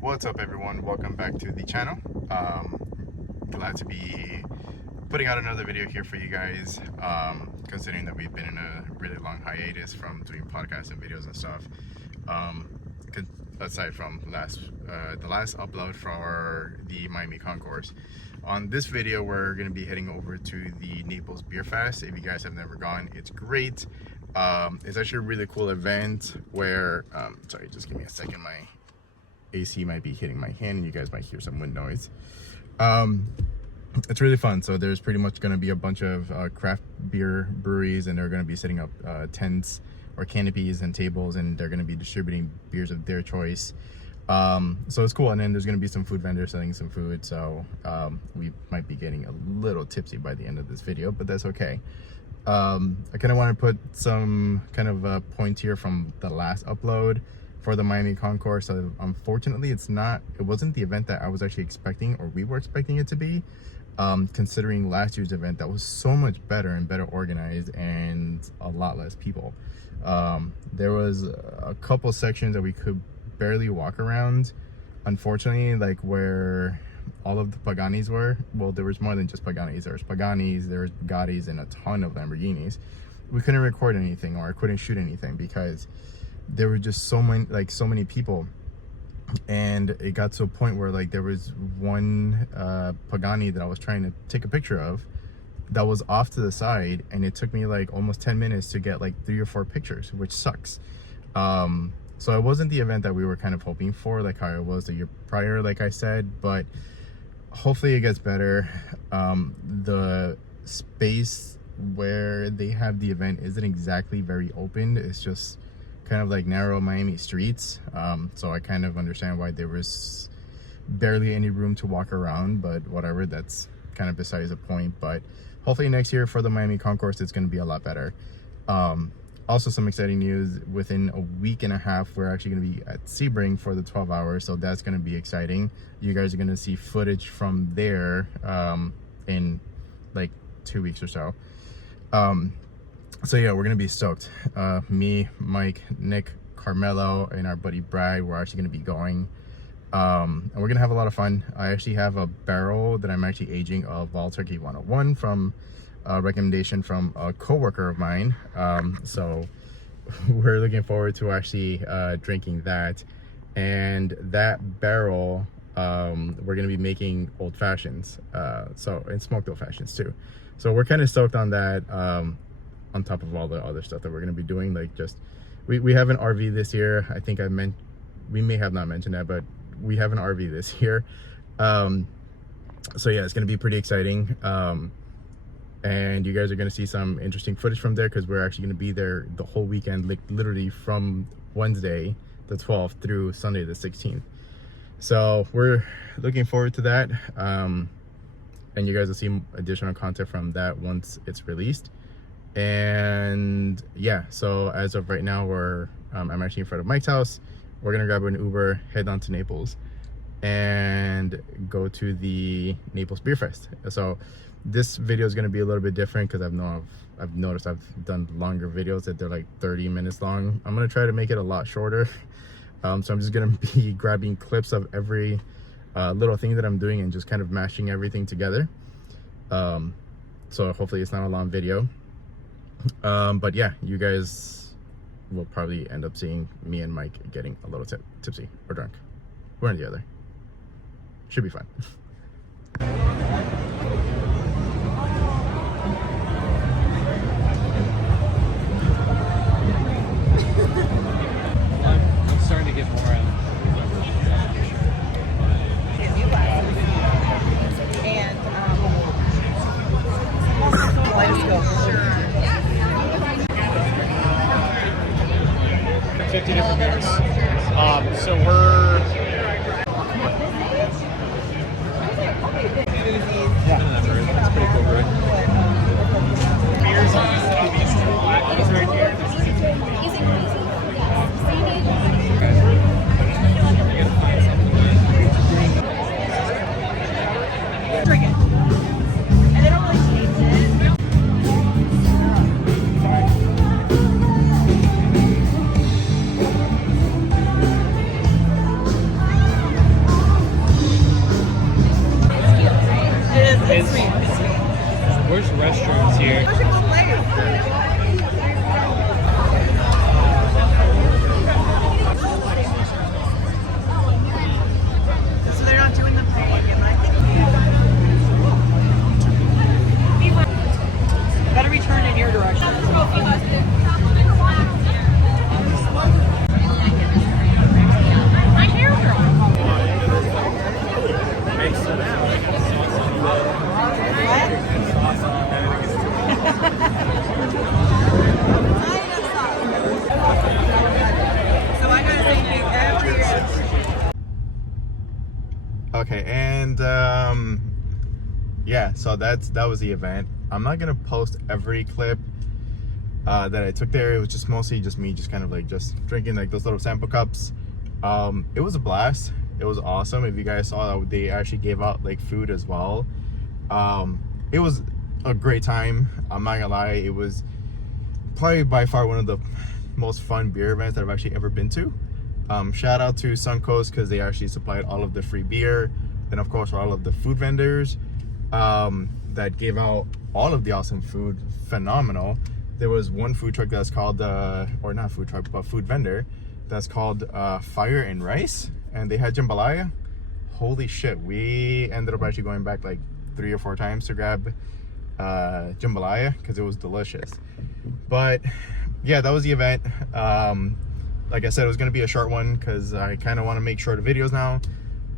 What's up, everyone? Welcome back to the channel. Glad to be putting out another video here for you guys, considering that we've been in a really long hiatus from doing podcasts and videos and stuff, aside from the last upload for the Miami Concourse. On this video, we're going to be heading over to the Naples Beer Fest. If you guys have never gone, it's great. It's actually a really cool event where sorry, just give me a second, my AC might be hitting my hand and you guys might hear some wind noise. It's really fun. So there's pretty much going to be a bunch of craft beer breweries, and they're going to be setting up tents or canopies and tables, and they're going to be distributing beers of their choice. So it's cool. And then there's going to be some food vendors selling some food, so we might be getting a little tipsy by the end of this video, but that's okay. I kind of want to put some kind of a point here from the last upload for the Miami Concourse. So unfortunately, it wasn't the event that I was actually expecting, or we were expecting it to be, considering last year's event that was so much better and better organized and a lot less people. There was a couple sections that we could barely walk around, unfortunately, like where all of the Paganis were. Well, there was more than just Paganis. There was Paganis, there was Bugattis, and a ton of Lamborghinis. We couldn't record anything, or I couldn't shoot anything because there were just so many people, and it got to a point where like there was one Pagani that I was trying to take a picture of that was off to the side, and it took me like almost 10 minutes to get like 3 or 4 pictures, which sucks. So it wasn't the event that we were kind of hoping for, like how it was the year prior, like I said, but hopefully it gets better. The space where they have the event isn't exactly very open. It's just kind of like narrow Miami streets, so I kind of understand why there was barely any room to walk around, but whatever, that's kind of besides the point. But hopefully next year for the Miami Concourse, it's going to be a lot better. Also, some exciting news: within a week and a half, we're actually going to be at Sebring for the 12 hours, so that's going to be exciting. You guys are going to see footage from there in like 2 weeks or so. So yeah, we're gonna be stoked. Me, Mike, Nick, Carmelo, and our buddy Brad, we're actually gonna be going, and we're gonna have a lot of fun. I actually have a barrel that I'm actually aging of Wild Turkey 101 from a recommendation from a co-worker of mine. So we're looking forward to actually drinking that. And that barrel, we're gonna be making old fashions, and smoked old fashions too. So we're kind of stoked on that. On top of all the other stuff that we're going to be doing, like just we have an RV this year. I think we may have not mentioned that, but we have an RV this year. So yeah, it's going to be pretty exciting, and you guys are going to see some interesting footage from there, because we're actually going to be there the whole weekend, like literally from Wednesday the 12th through Sunday the 16th. So we're looking forward to that, and you guys will see additional content from that once it's released. And yeah, so as of right now, I'm actually in front of Mike's house. We're gonna grab an Uber, head down to Naples, and go to the Naples Beer Fest. So this video is gonna be a little bit different, because I've noticed I've done longer videos that they're like 30 minutes long. I'm gonna try to make it a lot shorter. So I'm just gonna be grabbing clips of every little thing that I'm doing and just kind of mashing everything together. So hopefully it's not a long video. But yeah, you guys will probably end up seeing me and Mike getting a little tipsy or drunk. One or the other. Should be fun. I'm starting to get more out of let's go. 50 different beers. So we're that's pretty cool, bro. Beers right here. here. We should go play. So they're not doing the playing game, I think. Gotta return in your direction. So I gotta thank you every year. Okay, and yeah, so that was the event. I'm not gonna post every clip that I took there. It was just mostly just me, just kind of like just drinking like those little sample cups. It was a blast. It was awesome. If you guys saw that, they actually gave out like food as well. It was a great time. I'm not gonna lie. It was probably by far one of the most fun beer events that I've actually ever been to. Shout out to Suncoast because they actually supplied all of the free beer, and of course all of the food vendors that gave out all of the awesome food. Phenomenal. There was one food truck that's called or not food truck, but food vendor that's called Fire and Rice, and they had jambalaya. Holy shit, we ended up actually going back like 3 or 4 times to grab jambalaya because it was delicious. But yeah, that was the event. Like I said, it was gonna be a short one because I kind of want to make shorter videos now,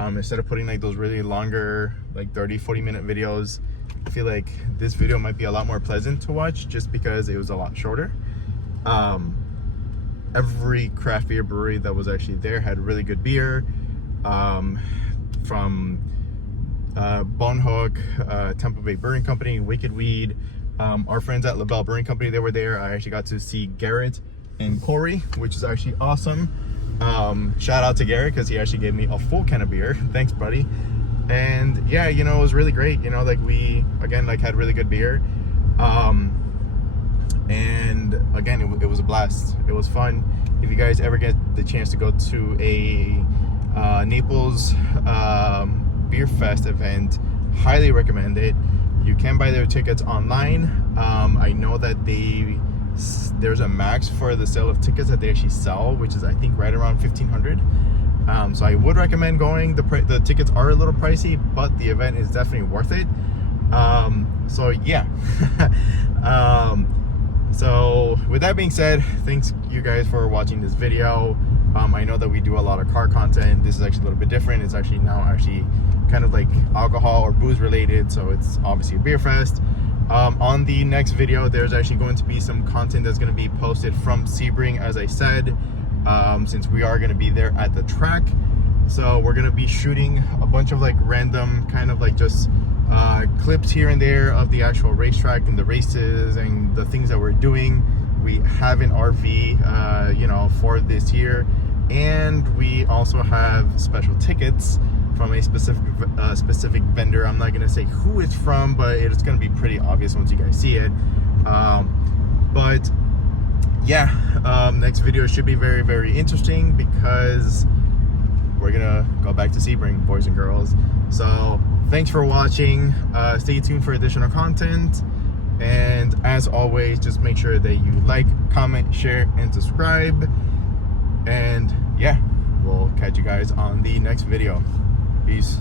instead of putting like those really longer, like 30-40 minute videos. I feel like this video might be a lot more pleasant to watch just because it was a lot shorter. Every craft beer brewery that was actually there had really good beer, from Bonehook, Tampa Bay Brewing Company, Wicked Weed, our friends at LaBelle Brewing Company, they were there. I actually got to see Garrett and Corey, which is actually awesome. Shout out to Garrett because he actually gave me a full can of beer. Thanks, buddy. And yeah, you know, it was really great. You know, like we again like had really good beer, and again it was a blast. It was fun. If you guys ever get the chance to go to a Naples Beer Fest event, highly recommend it. You can buy their tickets online. I know that there's a max for the sale of tickets that they actually sell, which is I think right around $1,500. So I would recommend going. The tickets are a little pricey, but the event is definitely worth it. So yeah. So with that being said, thanks you guys for watching this video. I know that we do a lot of car content. This is actually a little bit different. It's actually now kind of like alcohol or booze related, so it's obviously a beer fest. On the next video, there's actually going to be some content that's going to be posted from Sebring, as I said, since we are going to be there at the track. So we're going to be shooting a bunch of like random kind of like just clips here and there of the actual racetrack and the races and the things that we're doing. We have an RV, you know, for this year, and we also have special tickets from a specific vendor. I'm not gonna say who it's from, but it's gonna be pretty obvious once you guys see it. But yeah, next video should be very, very interesting because we're gonna go back to Sebring, boys and girls. So thanks for watching. Stay tuned for additional content, and as always, just make sure that you like, comment, share, and subscribe. And yeah, we'll catch you guys on the next video. Peace.